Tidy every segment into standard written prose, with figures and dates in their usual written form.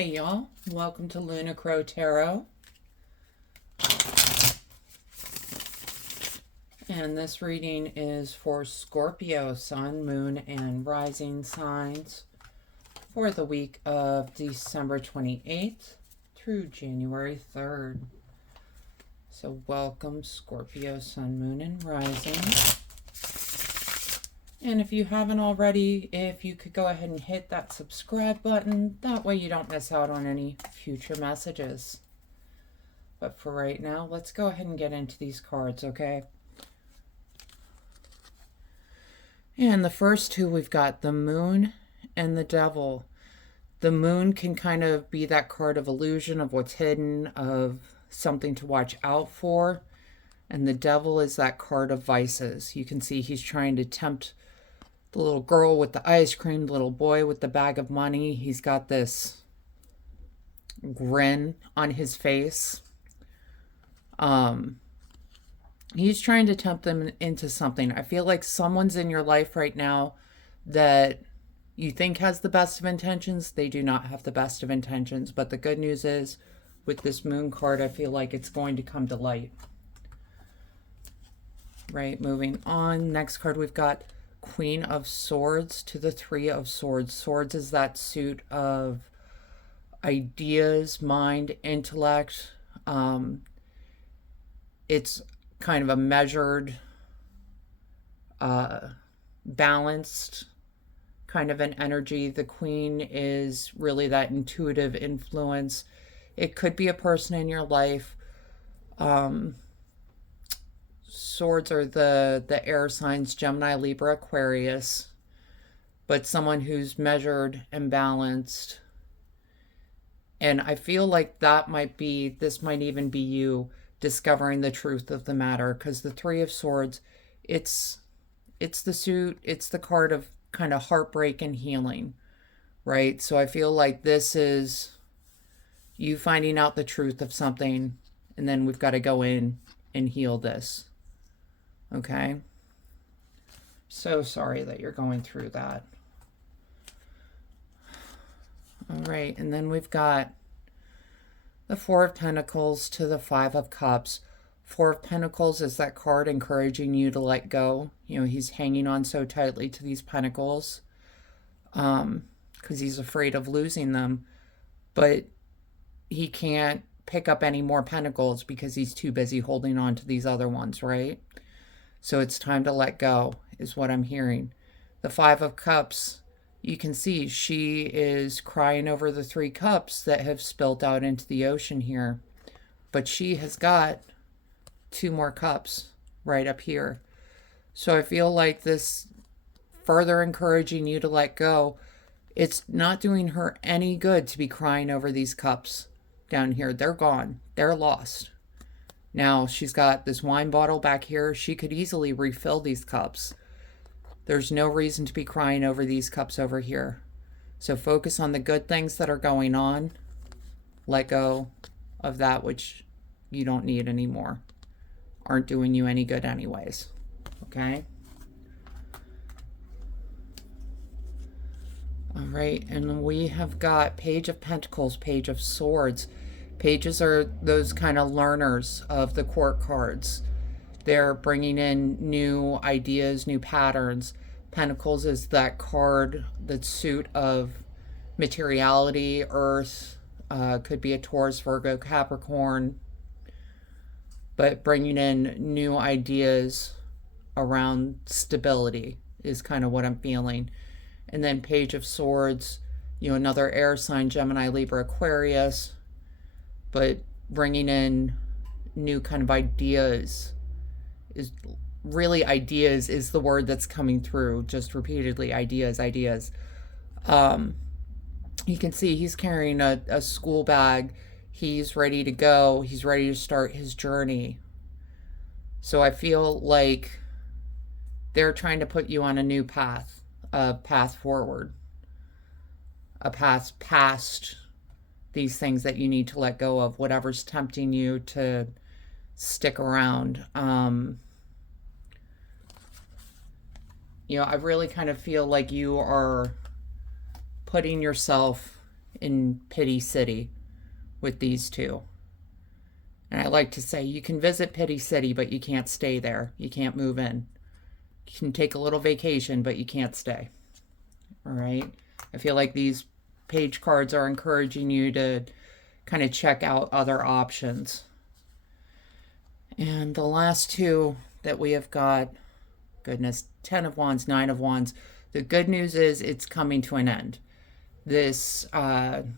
Hey y'all, welcome to Lunar Crow Tarot. And this reading is for Scorpio, Sun, Moon, and Rising signs for the week of December 28th through January 3rd. So welcome Scorpio, Sun, Moon, and Rising. And if you haven't already, if you could go ahead and hit that subscribe button, that way you don't miss out on any future messages. But for right now, let's go ahead and get into these cards, okay? And the first two, we've got the Moon and the Devil. The Moon can kind of be that card of illusion, of what's hidden, of something to watch out for. And the Devil is that card of vices. You can see he's trying to tempt the little girl with the ice cream, the little boy with the bag of money. He's got this grin on his face. He's trying to tempt them into something. I feel like someone's in your life right now that you think has the best of intentions. They do not have the best of intentions. But the good news is, with this Moon card, I feel like it's going to come to light. Right, moving on. Next card, we've got Queen of Swords to the Three of Swords. Swords is that suit of ideas, mind, intellect. It's kind of a measured, balanced kind of an energy. The Queen is really that intuitive influence. It could be a person in your life. Swords are the air signs, Gemini, Libra, Aquarius, but someone who's measured and balanced. And I feel like this might even be you discovering the truth of the matter, because the Three of Swords, it's the suit, it's the card of kind of heartbreak and healing, right? So I feel like this is you finding out the truth of something, and then we've got to go in and heal this. Okay? So sorry that you're going through that. All right, and then we've got the Four of Pentacles to the Five of Cups. Four of Pentacles is that card encouraging you to let go. You know, he's hanging on so tightly to these pentacles because he's afraid of losing them. But he can't pick up any more pentacles because he's too busy holding on to these other ones, right? So it's time to let go, is what I'm hearing. The Five of Cups, you can see she is crying over the 3 cups that have spilt out into the ocean here. But she has got 2 more cups right up here. So I feel like this further encouraging you to let go. It's not doing her any good to be crying over these cups down here. They're gone. They're lost. Now, she's got this wine bottle back here. She could easily refill these cups. There's no reason to be crying over these cups over here. So focus on the good things that are going on. Let go of that which you don't need anymore. Aren't doing you any good anyways. Okay? All right, and we have got Page of Pentacles, Page of Swords. Pages are those kind of learners of the court cards. They're bringing in new ideas, new patterns. Pentacles is that card, that suit of materiality, earth, could be a Taurus, Virgo, Capricorn, but bringing in new ideas around stability is kind of what I'm feeling. And then Page of Swords, another air sign, Gemini, Libra, Aquarius, but bringing in new kind of ideas. Ideas is the word that's coming through just repeatedly. Ideas. You can see he's carrying a school bag. He's ready to go. He's ready to start his journey. So I feel like they're trying to put you on a new path, a path forward, a path past these things that you need to let go of, whatever's tempting you to stick around. I really kind of feel like you are putting yourself in Pity City with these two. And I like to say you can visit Pity City, but you can't stay there. You can't move in. You can take a little vacation, but you can't stay. All right. I feel like these page cards are encouraging you to kind of check out other options. And the last two that we have got, goodness, 10 of Wands, 9 of Wands. The good news is it's coming to an end. This kind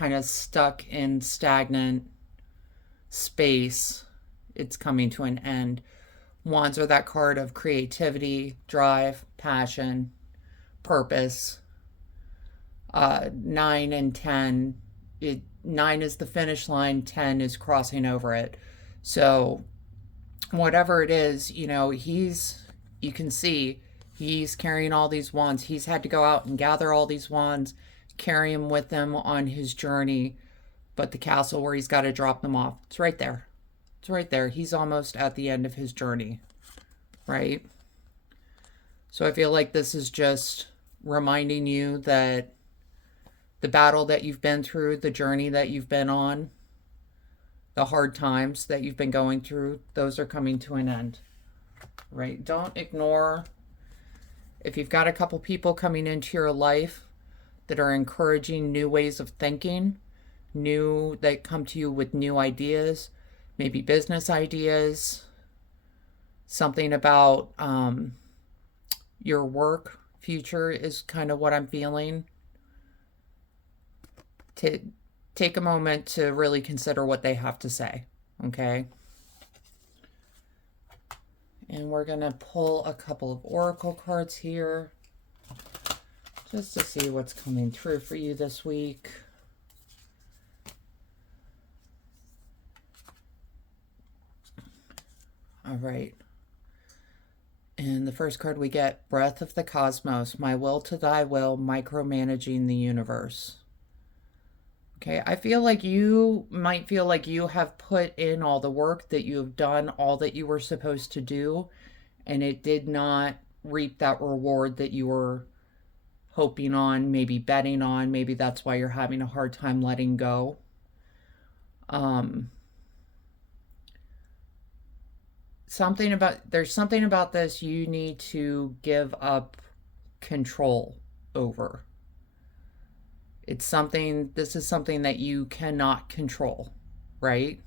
of stuck in stagnant space, it's coming to an end. Wands are that card of creativity, drive, passion, purpose. 9 and 10, 9 is the finish line, 10 is crossing over it. So whatever it is, you know, you can see he's carrying all these wands. He's had to go out and gather all these wands, carry them with him on his journey. But the castle where he's got to drop them off, it's right there. It's right there. He's almost at the end of his journey, right? So I feel like this is just reminding you that the battle that you've been through, the journey that you've been on, the hard times that you've been going through, those are coming to an end, right? Don't ignore if you've got a couple people coming into your life that are encouraging new ways of thinking, that come to you with new ideas, maybe business ideas, something about your work future is kind of what I'm feeling. To take a moment to really consider what they have to say, okay? And we're going to pull a couple of oracle cards here just to see what's coming through for you this week. All right. And the first card we get, Breath of the Cosmos, my will to thy will, micromanaging the universe. Okay, I feel like you might feel like you have put in all the work, that you have done all that you were supposed to do, and it did not reap that reward that you were hoping on, maybe betting on. Maybe that's why you're having a hard time letting go. There's something about this you need to give up control over. This is something that you cannot control, right?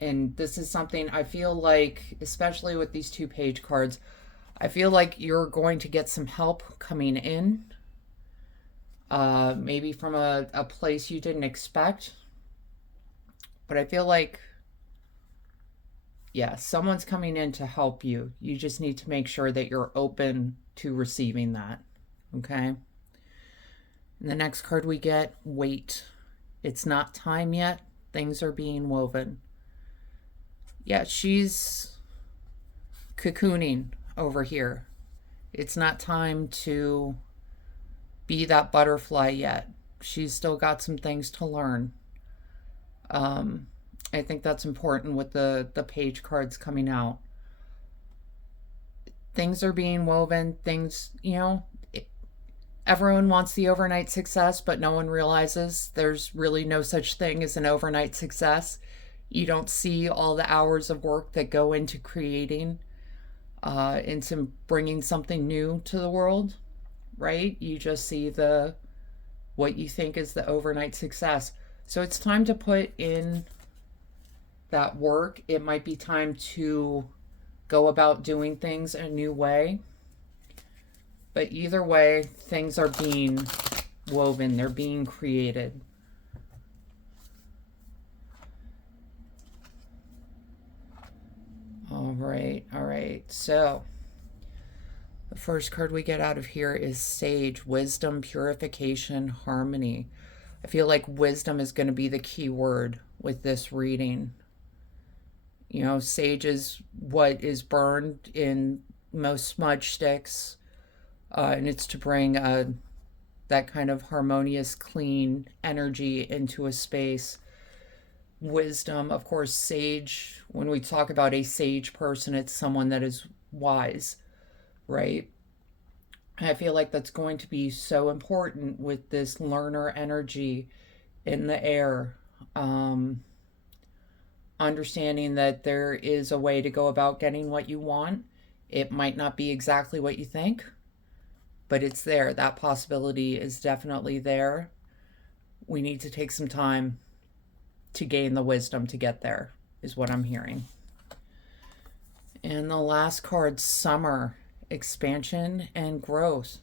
And this is something I feel like, especially with these two page cards, I feel like you're going to get some help coming in. Maybe from a place you didn't expect. But I feel like, yeah, someone's coming in to help you. You just need to make sure that you're open to receiving that, okay? And the next card we get, wait. It's not time yet. Things are being woven. Yeah, she's cocooning over here. It's not time to be that butterfly yet. She's still got some things to learn. I think that's important with the page cards coming out. Things are being woven. Things, everyone wants the overnight success, but no one realizes there's really no such thing as an overnight success. You don't see all the hours of work that go into creating, into bringing something new to the world, right? You just see what you think is the overnight success. So it's time to put in that work. It might be time to go about doing things a new way. But either way, things are being woven. They're being created. All right. So the first card we get out of here is Sage, wisdom, purification, harmony. I feel like wisdom is going to be the key word with this reading. Sage is what is burned in most smudge sticks. And it's to bring that kind of harmonious, clean energy into a space. Wisdom, of course, sage, when we talk about a sage person, it's someone that is wise, right? I feel like that's going to be so important with this learner energy in the air. Um, Understanding that there is a way to go about getting what you want. It might not be exactly what you think, but it's there. That possibility is definitely there. We need to take some time to gain the wisdom to get there, is what I'm hearing. And the last card, summer, expansion and growth.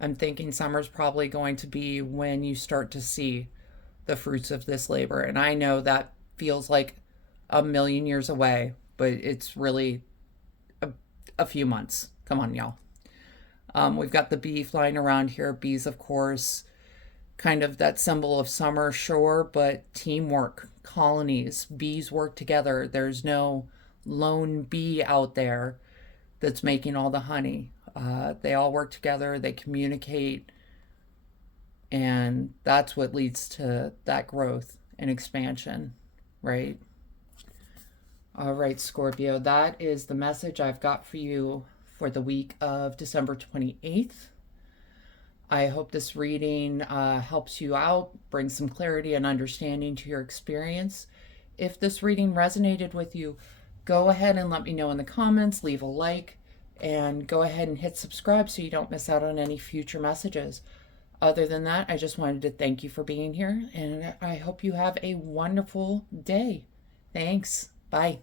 I'm thinking summer's probably going to be when you start to see the fruits of this labor. And I know that feels like a million years away, but it's really a, a few months. Come on, y'all. We've got the bee flying around here. Bees, of course, kind of that symbol of summer, sure, but teamwork, colonies, bees work together. There's no lone bee out there that's making all the honey. They all work together, they communicate, and that's what leads to that growth and expansion, right? All right, Scorpio, that is the message I've got for you for the week of December 28th. I hope this reading helps you out, brings some clarity and understanding to your experience. If this reading resonated with you, go ahead and let me know in the comments, leave a like, and go ahead and hit subscribe so you don't miss out on any future messages. Other than that, I just wanted to thank you for being here, and I hope you have a wonderful day. Thanks. Bye.